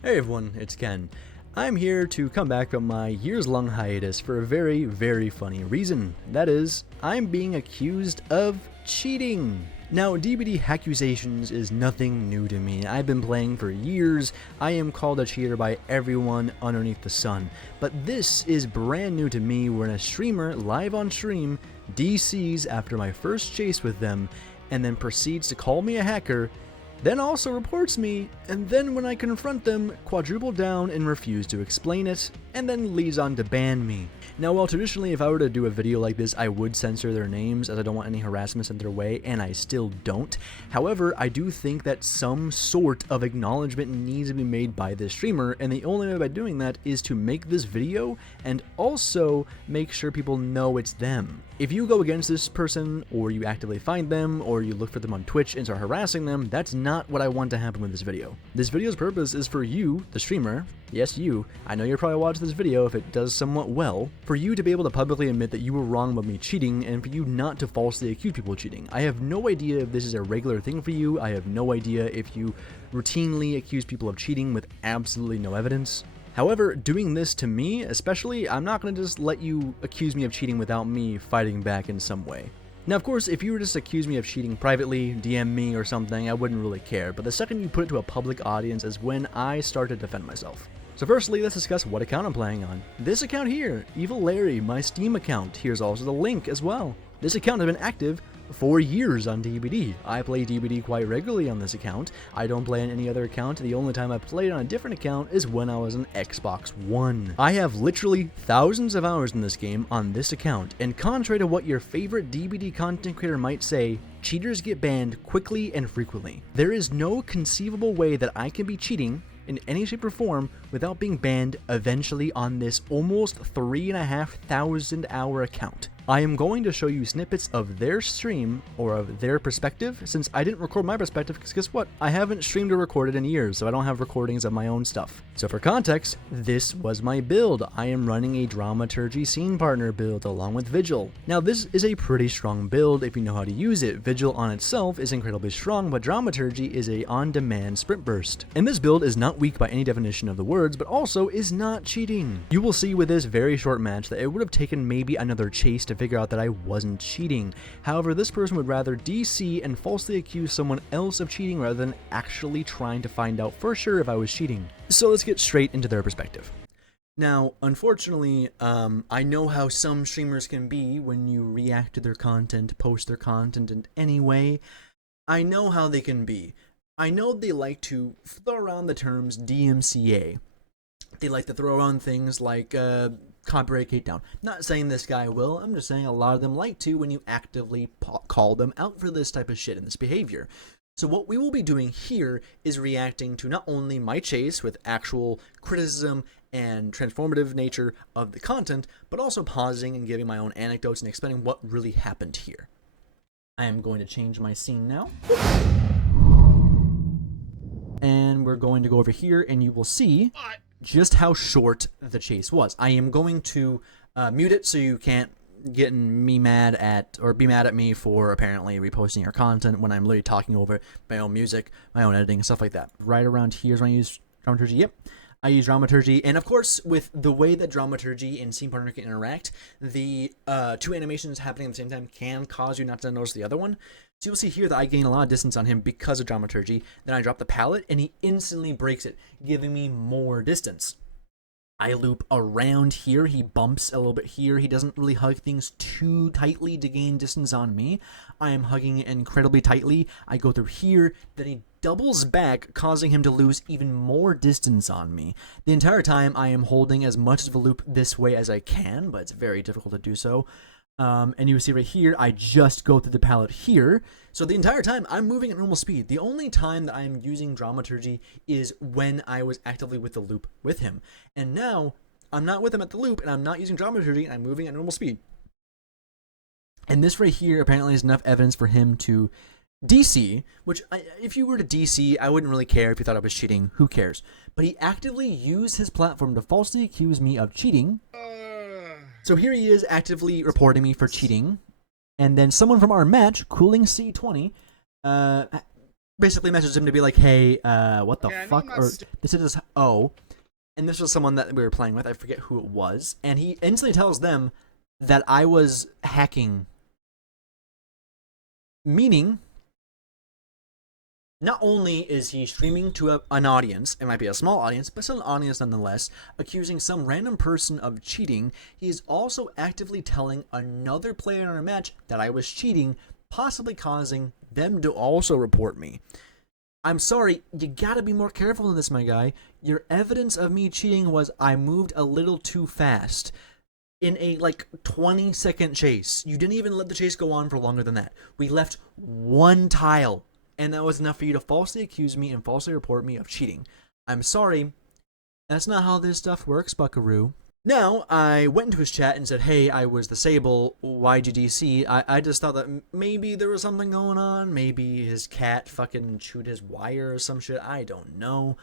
Hey everyone, it's Ken. I'm here to come back from my years-long hiatus for a very, very funny reason. That is, I'm being accused of cheating. Now, DBD accusations is nothing new to me. I've been playing for years. I am called a cheater by everyone underneath the sun. But this is brand new to me when a streamer live on stream DCs after my first chase with them and then proceeds to call me a hacker, then also reports me, and then when I confront them, quadruple down and refuse to explain it, and then leads on to ban me. Now, while traditionally if I were to do a video like this, I would censor their names as I don't want any harassment sent their way, and I still don't. However, I do think that some sort of acknowledgement needs to be made by this streamer, and the only way by doing that is to make this video and also make sure people know it's them. If you go against this person, or you actively find them, or you look for them on Twitch and start harassing them, that's not what I want to happen with this video. This video's purpose is for you, the streamer, yes you, I know you're probably watching this video if it does somewhat well, for you to be able to publicly admit that you were wrong about me cheating, and for you not to falsely accuse people of cheating. I have no idea if this is a regular thing for you, I have no idea if you routinely accuse people of cheating with absolutely no evidence. However, doing this to me, especially, I'm not going to just let you accuse me of cheating without me fighting back in some way. Now, of course, if you were just to accuse me of cheating privately, DM me or something, I wouldn't really care, but the second you put it to a public audience is when I start to defend myself. So firstly, let's discuss what account I'm playing on. This account here, Evil Larry, my Steam account. Here's also the link as well. This account has been active for years on DBD. I play DBD quite regularly on this account. I don't play on any other account. The only time I played on a different account is when I was on Xbox One. I have literally thousands of hours in this game on this account, and contrary to what your favorite DBD content creator might say, cheaters get banned quickly and frequently. There is no conceivable way that I can be cheating in any shape or form without being banned eventually on this almost 3,500 hour account. I am going to show you snippets of their stream or of their perspective, since I didn't record my perspective because guess what? I haven't streamed or recorded in years, so I don't have recordings of my own stuff. So for context, this was my build. I am running a Dramaturgy Scene Partner build along with Vigil. Now this is a pretty strong build if you know how to use it. Vigil on itself is incredibly strong, but Dramaturgy is a on-demand sprint burst. And this build is not weak by any definition of the words, but also is not cheating. You will see with this very short match that it would have taken maybe another chase to figure out that I wasn't cheating. However, this person would rather DC and falsely accuse someone else of cheating rather than actually trying to find out for sure if I was cheating. So let's get straight into their perspective. Now, unfortunately, I know how some streamers can be when you react to their content, post their content in any way. I know how they can be. I know they like to throw around the terms DMCA. They like to throw around things like copyright takedown. Not saying this guy will, I'm just saying a lot of them like to when you actively call them out for this type of shit and this behavior. So what we will be doing here is reacting to not only my chase with actual criticism and transformative nature of the content, but also pausing and giving my own anecdotes and explaining what really happened here. I am going to change my scene now. And we're going to go over here and you will see just how short the chase was. I am going to mute it so you can't get me mad at, or be mad at me for apparently reposting your content when I'm literally talking over my own music, my own editing, and stuff like that. Right around here is when I use Dramaturgy. Yep. I use Dramaturgy, and of course, with the way that Dramaturgy and Scene Partner can interact, the two animations happening at the same time can cause you not to notice the other one. So you'll see here that I gain a lot of distance on him because of Dramaturgy. Then I drop the palette, and he instantly breaks it, giving me more distance. I loop around here, he bumps a little bit here, he doesn't really hug things too tightly to gain distance on me. I am hugging it incredibly tightly, I go through here, then he doubles back, causing him to lose even more distance on me. The entire time I am holding as much of a loop this way as I can, but it's very difficult to do so. And you see right here, I just go through the palette here. So the entire time, I'm moving at normal speed. The only time that I'm using Dramaturgy is when I was actively with the loop with him. And now, I'm not with him at the loop, and I'm not using Dramaturgy, and I'm moving at normal speed. And this right here apparently is enough evidence for him to DC, which if you were to DC, I wouldn't really care if you thought I was cheating. Who cares? But he actively used his platform to falsely accuse me of cheating. So here he is actively reporting me for cheating. And then someone from our match, Cooling C20, basically messaged him to be like, hey, what the Yeah, I know fuck? I'm not Or this is oh, and this was someone that we were playing with. I forget who it was, and he instantly tells them that I was hacking, meaning not only is he streaming to an audience, it might be a small audience, but still an audience nonetheless, accusing some random person of cheating, he is also actively telling another player in our match that I was cheating, possibly causing them to also report me. I'm sorry, you gotta be more careful than this, my guy. Your evidence of me cheating was I moved a little too fast in a 20-second chase. You didn't even let the chase go on for longer than that. We left one tile, and that was enough for you to falsely accuse me and falsely report me of cheating. I'm sorry, that's not how this stuff works, buckaroo. Now, I went into his chat and said, hey, I was the Sable, YGDC. I just thought that maybe there was something going on. Maybe his cat fucking chewed his wire or some shit. I don't know.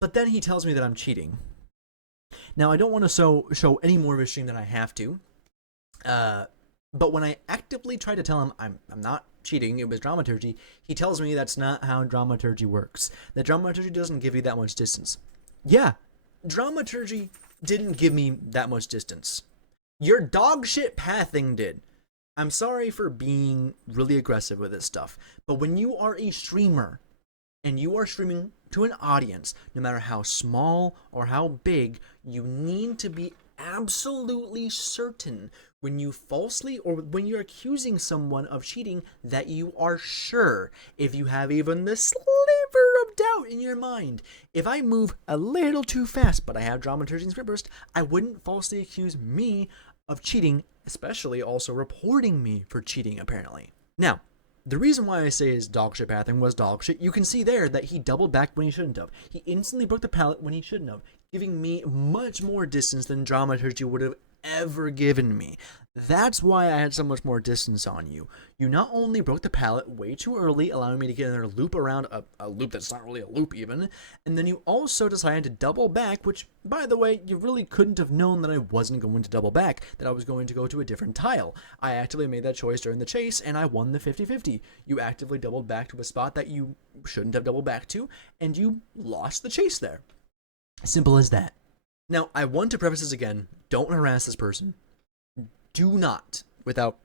But then he tells me that I'm cheating. Now, I don't want to show any more of his stream than I have to. But when I actively try to tell him I'm not cheating, it was dramaturgy, he tells me that's not how dramaturgy works. That dramaturgy doesn't give you that much distance. Yeah, dramaturgy didn't give me that much distance. Your dog shit pathing did. I'm sorry for being really aggressive with this stuff, but when you are a streamer and you are streaming to an audience, no matter how small or how big, you need to be absolutely certain when you falsely or when you're accusing someone of cheating that you are sure. If you have even the sliver of doubt in your mind, if I move a little too fast but I have dramaturgy and script burst, I wouldn't falsely accuse me of cheating, especially also reporting me for cheating apparently. Now, the reason why I say his dog shit pathing was dog shit, you can see there that he doubled back when he shouldn't have. He instantly broke the pallet when he shouldn't have, giving me much more distance than dramaturgy would have ever given me. That's why I had so much more distance on you. You not only broke the pallet way too early, allowing me to get another loop around a loop that's not really a loop even, and then you also decided to double back, which, by the way, you really couldn't have known that I wasn't going to double back, that I was going to go to a different tile. I actively made that choice during the chase, and I won the 50-50. You actively doubled back to a spot that you shouldn't have doubled back to, and you lost the chase there. Simple as that. Now, I want to preface this again. Don't harass this person. Do not, without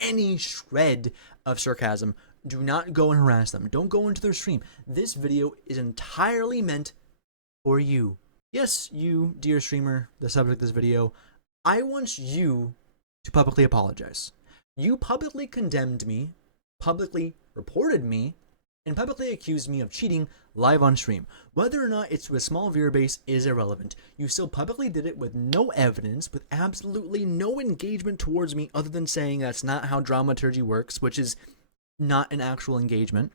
any shred of sarcasm, do not go and harass them. Don't go into their stream. This video is entirely meant for you. Yes, you, dear streamer, the subject of this video, I want you to publicly apologize. You publicly condemned me, publicly reported me, and publicly accused me of cheating live on stream. Whether or not it's to a small viewer base is irrelevant. You still publicly did it with no evidence, with absolutely no engagement towards me other than saying that's not how dramaturgy works, which is not an actual engagement.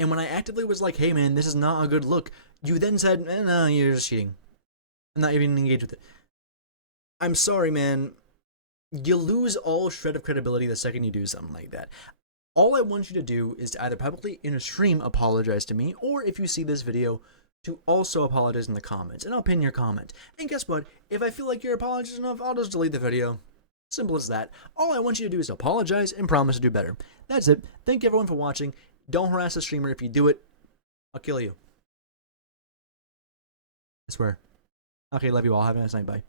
And when I actively was like, hey man, this is not a good look, you then said, no, you're just cheating. I'm not even engaged with it. I'm sorry, man. You lose all shred of credibility the second you do something like that. All I want you to do is to either publicly in a stream apologize to me, or if you see this video, to also apologize in the comments, and I'll pin your comment. And guess what? If I feel like your apology is enough, I'll just delete the video. Simple as that. All I want you to do is apologize and promise to do better. That's it. Thank you everyone for watching. Don't harass the streamer. If you do it, I'll kill you. I swear. Okay, love you all. Have a nice night. Bye.